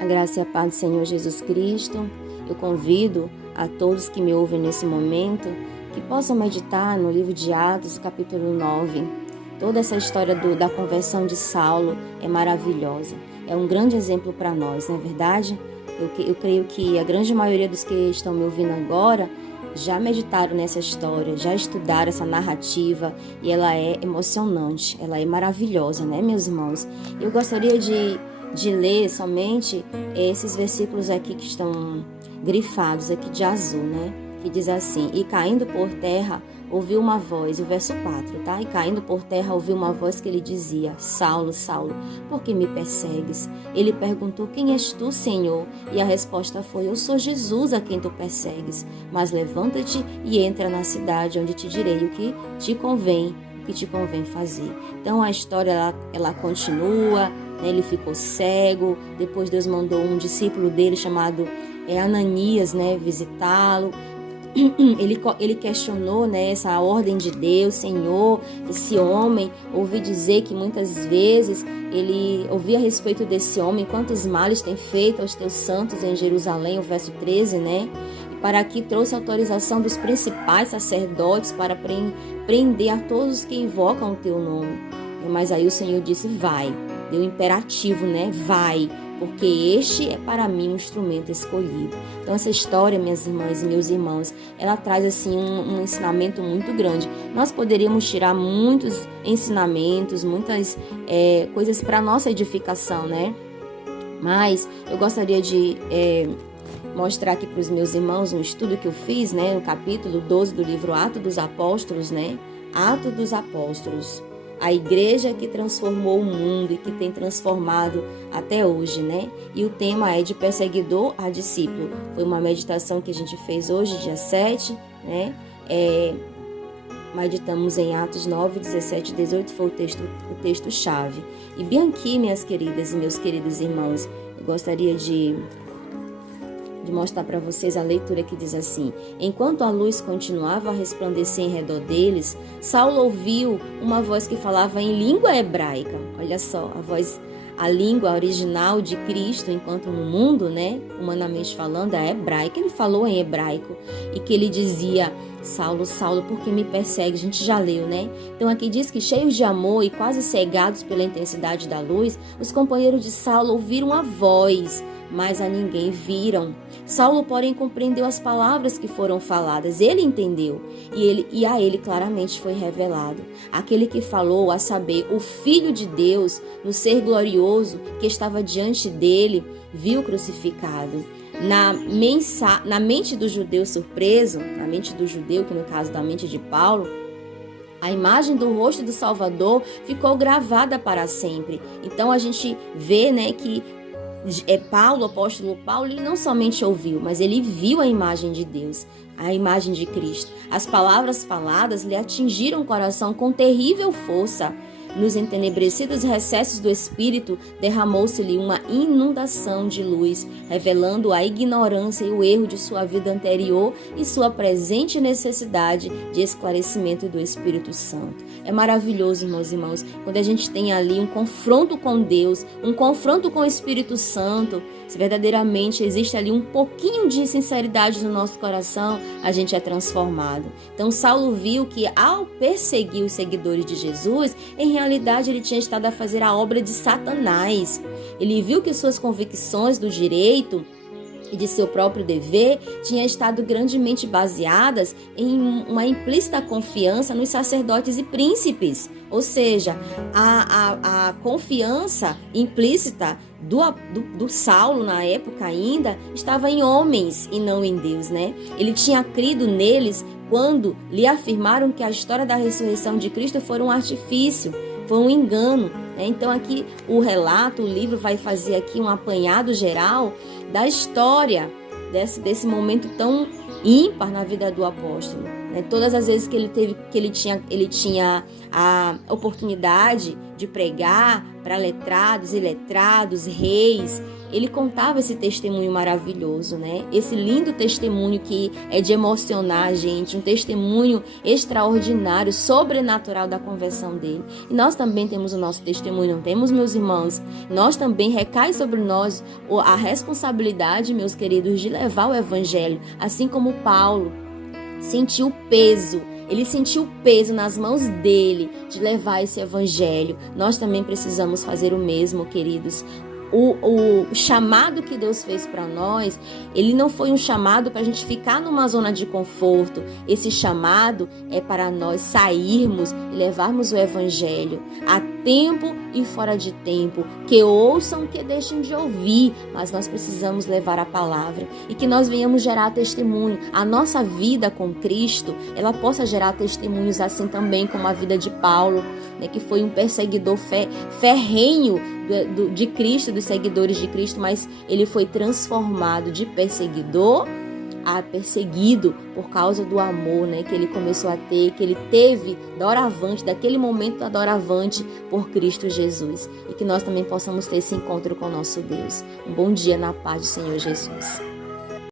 A graça e a paz do Senhor Jesus Cristo. Eu convido a todos que me ouvem nesse momento que possam meditar no livro de Atos, capítulo 9. Toda essa história da conversão de Saulo é maravilhosa. É um grande exemplo para nós, não é verdade? Eu creio que a grande maioria dos que estão me ouvindo agora já meditaram nessa história, já estudaram essa narrativa e ela é emocionante, ela é maravilhosa, né, meus irmãos? Eu gostaria de ler somente esses versículos aqui que estão grifados aqui de azul, né? Que diz assim: e caindo por terra ouviu uma voz, o verso 4, tá? E caindo por terra ouviu uma voz que lhe dizia: Saulo, Saulo, por que me persegues? Ele perguntou: quem és tu, Senhor? E a resposta foi: eu sou Jesus a quem tu persegues. Mas levanta-te e entra na cidade, onde te direi o que te convém fazer. Então a história ela continua, né? Ele ficou cego, depois Deus mandou um discípulo dele chamado Ananias, né, visitá-lo. Ele questionou, né, essa ordem de Deus. Senhor, esse homem, ouvi dizer que muitas vezes ele ouvia a respeito desse homem, quantos males tem feito aos teus santos em Jerusalém, o verso 13, né? E para aqui trouxe autorização dos principais sacerdotes para prender a todos os que invocam o teu nome. Mas aí o Senhor disse: vai, deu imperativo, né? Vai, porque este é para mim um instrumento escolhido. Então essa história, minhas irmãs e meus irmãos, ela traz assim um ensinamento muito grande. Nós poderíamos tirar muitos ensinamentos, muitas coisas para nossa edificação, né? Mas eu gostaria de mostrar aqui para os meus irmãos um estudo que eu fiz, né? No capítulo 12 do livro Atos dos Apóstolos, né? Atos dos Apóstolos. A igreja que transformou o mundo e que tem transformado até hoje, né? E o tema é de perseguidor a discípulo. Foi uma meditação que a gente fez hoje, dia 7, né? Meditamos em Atos 9, 17 e 18, foi o texto-chave. E bem aqui, minhas queridas e meus queridos irmãos, eu gostaria de mostrar para vocês a leitura que diz assim: enquanto a luz continuava a resplandecer em redor deles, Saulo ouviu uma voz que falava em língua hebraica. Olha só, a língua original de Cristo, enquanto no mundo, né, humanamente falando, é hebraica. Ele falou em hebraico e que ele dizia: Saulo, Saulo, por que me persegue? A gente já leu, né? Então aqui diz que, cheios de amor e quase cegados pela intensidade da luz, os companheiros de Saulo ouviram a voz, mas a ninguém viram. Saulo, porém, compreendeu as palavras que foram faladas. Ele entendeu e a ele claramente foi revelado aquele que falou, a saber, o Filho de Deus, no ser glorioso que estava diante dele, viu crucificado. Na mente do judeu surpreso, na mente do judeu, que no caso da mente de Paulo, a imagem do rosto do Salvador ficou gravada para sempre. Então a gente vê, né, que Paulo, o apóstolo Paulo, ele não somente ouviu, mas ele viu a imagem de Deus, a imagem de Cristo. As palavras faladas lhe atingiram o coração com terrível força. Nos entenebrecidos recessos do espírito, derramou-se-lhe uma inundação de luz, revelando a ignorância e o erro de sua vida anterior e sua presente necessidade de esclarecimento do Espírito Santo. É maravilhoso, meus irmãos, quando a gente tem ali um confronto com Deus, um confronto com o Espírito Santo. Se verdadeiramente existe ali um pouquinho de sinceridade no nosso coração, a gente é transformado. Então Saulo viu que ao perseguir os seguidores de Jesus, em realidade ele tinha estado a fazer a obra de Satanás. Ele viu que suas convicções do direito e de seu próprio dever tinham estado grandemente baseadas em uma implícita confiança nos sacerdotes e príncipes. Ou seja, a confiança implícita do Saulo na época ainda estava em homens e não em Deus, né? Ele tinha crido neles quando lhe afirmaram que a história da ressurreição de Cristo foi um artifício, foi um engano, né? Então aqui o relato, o livro vai fazer aqui um apanhado geral da história desse momento tão ímpar na vida do apóstolo, né? Todas as vezes que ele tinha a oportunidade de pregar para letrados, iletrados, reis, ele contava esse testemunho maravilhoso, né? Esse lindo testemunho que é de emocionar a gente, um testemunho extraordinário, sobrenatural da conversão dele. E nós também temos o nosso testemunho, não temos, meus irmãos? Nós também recai sobre nós a responsabilidade, meus queridos, de levar o evangelho, assim como Paulo sentiu o peso. Ele sentiu o peso nas mãos dele de levar esse evangelho. Nós também precisamos fazer o mesmo, queridos. O chamado que Deus fez para nós, ele não foi um chamado para a gente ficar numa zona de conforto. Esse chamado é para nós sairmos e levarmos o evangelho a tempo e fora de tempo, que ouçam, que deixem de ouvir, mas nós precisamos levar a palavra e que nós venhamos gerar testemunho. A nossa vida com Cristo, ela possa gerar testemunhos assim também como a vida de Paulo, né, que foi um perseguidor ferrenho de Cristo, dos seguidores de Cristo, mas ele foi transformado de perseguidor a perseguido por causa do amor, né, que ele começou a ter, que ele teve doravante, daquele momento da doravante por Cristo Jesus. E que nós também possamos ter esse encontro com o nosso Deus. Um bom dia na paz do Senhor Jesus.